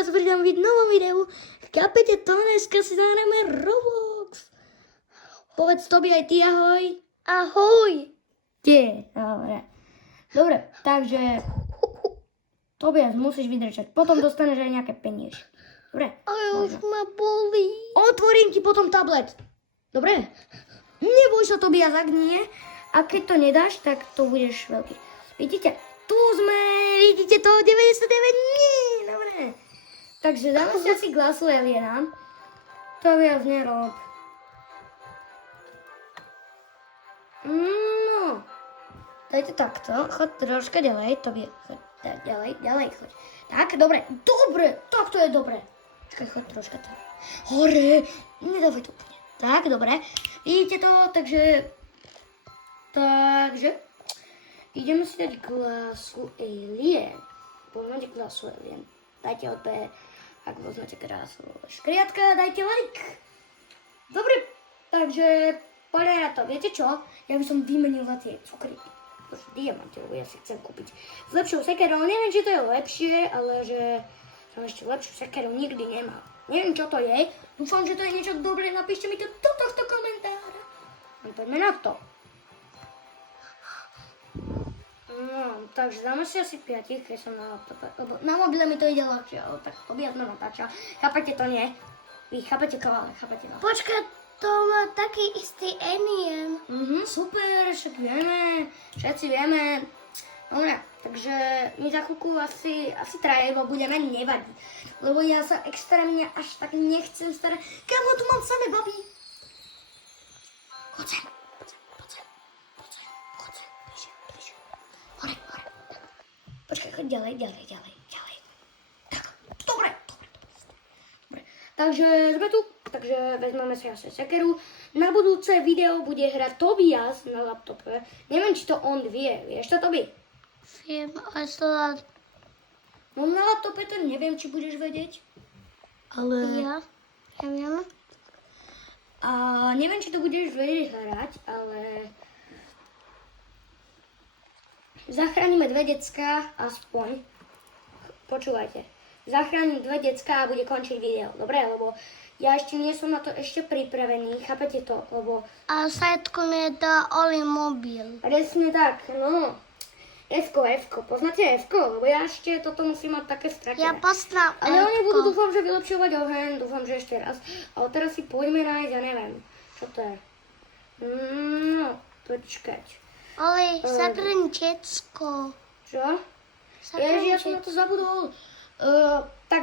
vás vítam v novom videu. Chápete to? Dneska si zahráme Roblox. Povedz Tobi aj ty ahoj. Ahoj. Dobre, takže Tobias, musíš vydržať. Potom dostaneš aj nejaké peniažky. Dobre? Ale už ma bolí. Otvorím ti potom tablet. Dobre? Neboj sa, Tobias, ak nie. A keď to nedáš, tak to budeš veľký. Vidíte? Tu sme, vidíte to, 99, nie, dobre. Takže dáme si asi glasu Eliena. To viac nerob. No, dajte takto, choď troška ďalej, Tobi, choď ďalej, choď. Tak, dobre, tak to je dobre. Čakaj, choď troška tam. Hore, nedávaj to úplne. Tak, dobre, vidíte to, takže, ideme si dať glasu Alien. Poďme glasu Alien. Dajte odber, ak poznáte krásu škriatka, dajte like. Dobre, takže poďme na to. Viete čo? Ja by som vymenila tie cukry. Diamanty, lebo ja si chcem kúpiť s lepšou sekerou. Neviem, či to je lepšie, ale že som ešte lepšiu sekeru nikdy nemal. Neviem, čo to je. Dúfam, že to je niečo dobré. Napíšte mi to do tohto komentára. No, poďme na to. No, takže dáme si asi 5, keď som na laptope, lebo na mobile mi to ide ľahšie, ale tak Tobias ma natáča. Chápete to, nie? Vy chápete kolále, chápete ma? Počkaj, to má taký istý alien. Super, však vieme, všetci vieme. Dobre, takže my za chvíľku asi traje, lebo budeme nevadiť. Lebo ja sa extrémne až tak nechcem starať. Kamo, tu mám samé babi. Choď sem. Hore. Počkaj, choď ďalej. Tak, dobre. Takže sme tu, takže vezmeme si asi sekeru. Na budúce video bude hrať Tobias na laptope. Neviem, či to on vie. Vieš to, Tobi? Viem, ale sa... No na laptope to neviem, či budeš vedieť. Ale... Ja viem. A neviem, či to budeš vedieť hrať, ale... Zachránime 2 decká aspoň. Počúvajte. Zachránim 2 decká a bude končiť video. Dobre, lebo ja ešte nie som na to ešte pripravený. Chápete to? Lebo... A Sajdko mi dá Oli mobil. Presne tak, no. F-ko. Poznáte F-ko? Lebo ja ešte toto musím mať také stratené. Ja poznám Ale oni budú, F-ko. dúfam, že vylepšovať oheň. Dúfam, že ešte raz. Ale teraz si poďme nájsť, ja neviem. Čo to je? No, počkať. Oli, zabrň decko. Čo? Ježiš, ja som na to zabudol. Takže